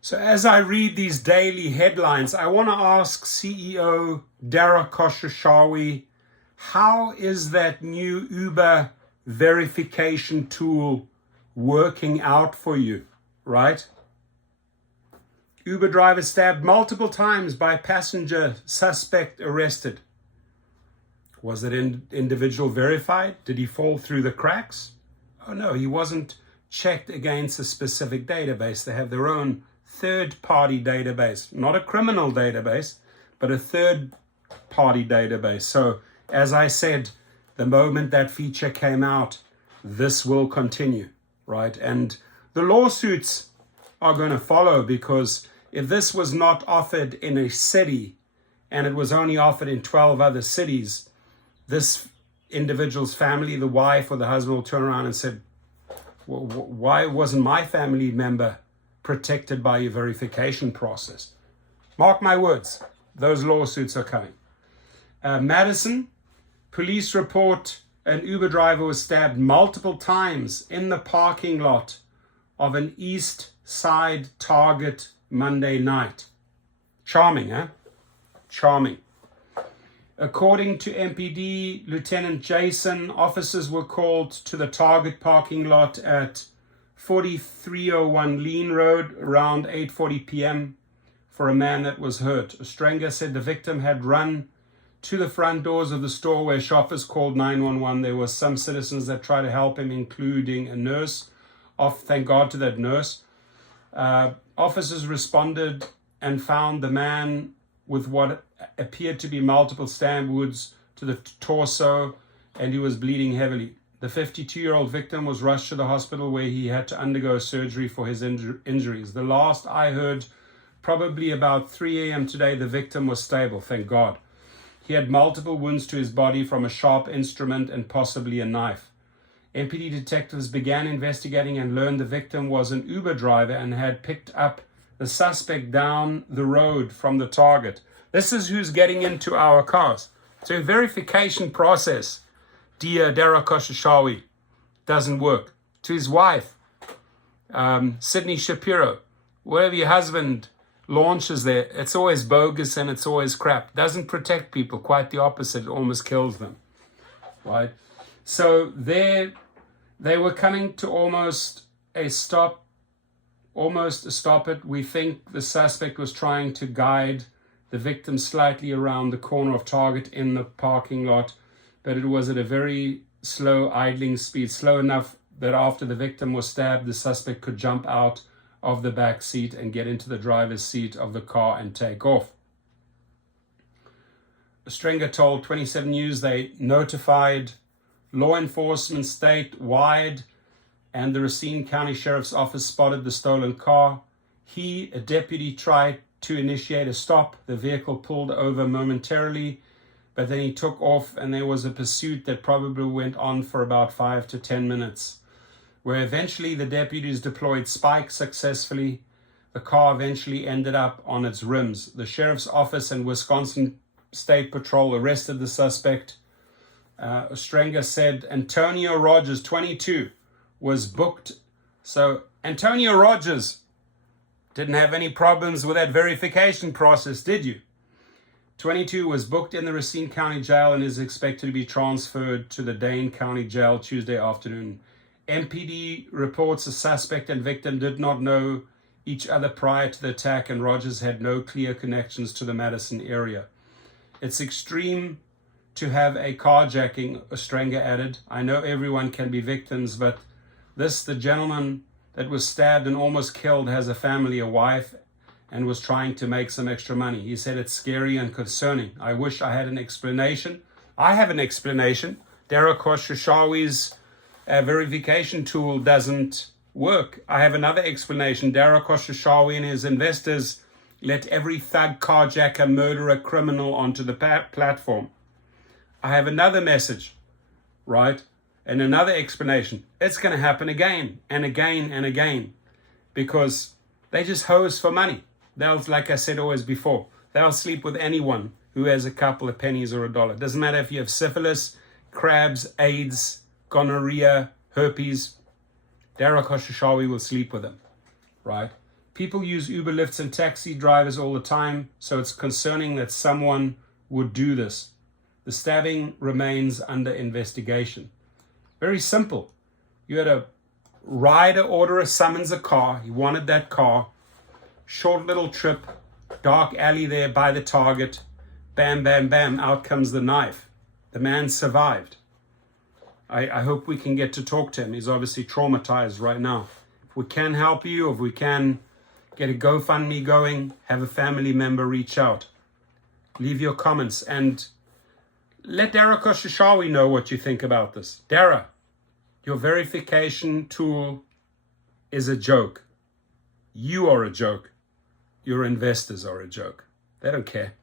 So as I read these daily headlines, I want to ask CEO Dara Khosrowshahi, how is that new Uber verification tool working out for you, right? Uber driver stabbed multiple times by passenger, suspect arrested. Was it individual verified? Did he fall through the cracks? Oh no, he wasn't checked against a specific database. They have their own third-party database, not a criminal database, but a third-party database. So as I said, the moment that feature came out, this will continue, right? And the lawsuits are going to follow, because if this was not offered in a city and it was only offered in 12 other cities, this individual's family, the wife or the husband, will turn around and say, well, why wasn't my family member protected by your verification process? Mark my words, those lawsuits are coming. Madison, police report an Uber driver was stabbed multiple times in the parking lot of an East Side Target Monday night. Charming, huh? Charming. According to MPD Lieutenant Jason, officers were called to the Target parking lot at 4301 Lean Road around 8:40 p.m. for a man that was hurt. Ostrenga said the victim had run to the front doors of the store, where shoppers called 911. There were some citizens that tried to help him, including a nurse. Thank God to that nurse. Officers responded and found the man with what appeared to be multiple stab wounds to the torso, and he was bleeding heavily. The 52-year-old victim was rushed to the hospital, where he had to undergo surgery for his injuries. The last I heard, probably about 3 a.m. today, the victim was stable, thank God. He had multiple wounds to his body from a sharp instrument and possibly a knife. MPD detectives began investigating and learned the victim was an Uber driver and had picked up the suspect down the road from the target. This is who's getting into our cars. So verification process, dear Dara Khosrowshahi, doesn't work. To his wife, Sydney Shapiro, whatever your husband launches there, it's always bogus and it's always crap. Doesn't protect people, quite the opposite, it almost kills them, right? So they were coming to almost a stop it. We think the suspect was trying to guide the victim slightly around the corner of Target in the parking lot, but it was at a very slow idling speed, slow enough that after the victim was stabbed, the suspect could jump out of the back seat and get into the driver's seat of the car and take off. Ostrenga told 27 News they notified law enforcement statewide, and the Racine County Sheriff's Office spotted the stolen car. A deputy, tried to initiate a stop. The vehicle pulled over momentarily, but then he took off, and there was a pursuit that probably went on for about 5 to 10 minutes, where eventually the deputies deployed spikes successfully. The car eventually ended up on its rims. The Sheriff's Office and Wisconsin State Patrol arrested the suspect. Ostrenga said Antonio Rogers, 22, was booked. So Antonio Rogers didn't have any problems with that verification process, did you? 22 was booked in the Racine County Jail and is expected to be transferred to the Dane County Jail Tuesday afternoon. MPD reports the suspect and victim did not know each other prior to the attack, and Rogers had no clear connections to the Madison area. It's extreme to have a carjacking, Ostrenga added. I know everyone can be victims, but the gentleman that was stabbed and almost killed, has a family, a wife, and was trying to make some extra money. He said it's scary and concerning. I wish I had an explanation. I have an explanation. Dara Khosrowshahi's verification tool doesn't work. I have another explanation. Dara Khosrowshahi and his investors let every thug, carjacker, murderer, criminal onto the platform. I have another message, right? And another explanation. It's going to happen again and again and again, because they just hose for money. They'll, like I said always before, they'll sleep with anyone who has a couple of pennies or a dollar. Doesn't matter if you have syphilis, crabs, AIDS, gonorrhea, herpes. Dara Khosrowshahi will sleep with them, right? People use Uber, Lyfts, and taxi drivers all the time, so it's concerning that someone would do this. The stabbing remains under investigation. Very simple. You had a rider order a summons a car. He wanted that car. Short little trip, dark alley there by the target. Bam, bam, bam, out comes the knife. The man survived. I hope we can get to talk to him. He's obviously traumatized right now. If we can help you, if we can get a GoFundMe going, have a family member reach out. Leave your comments and let Dara Koshashawi know what you think about this. Dara, your verification tool is a joke. You are a joke. Your investors are a joke. They don't care.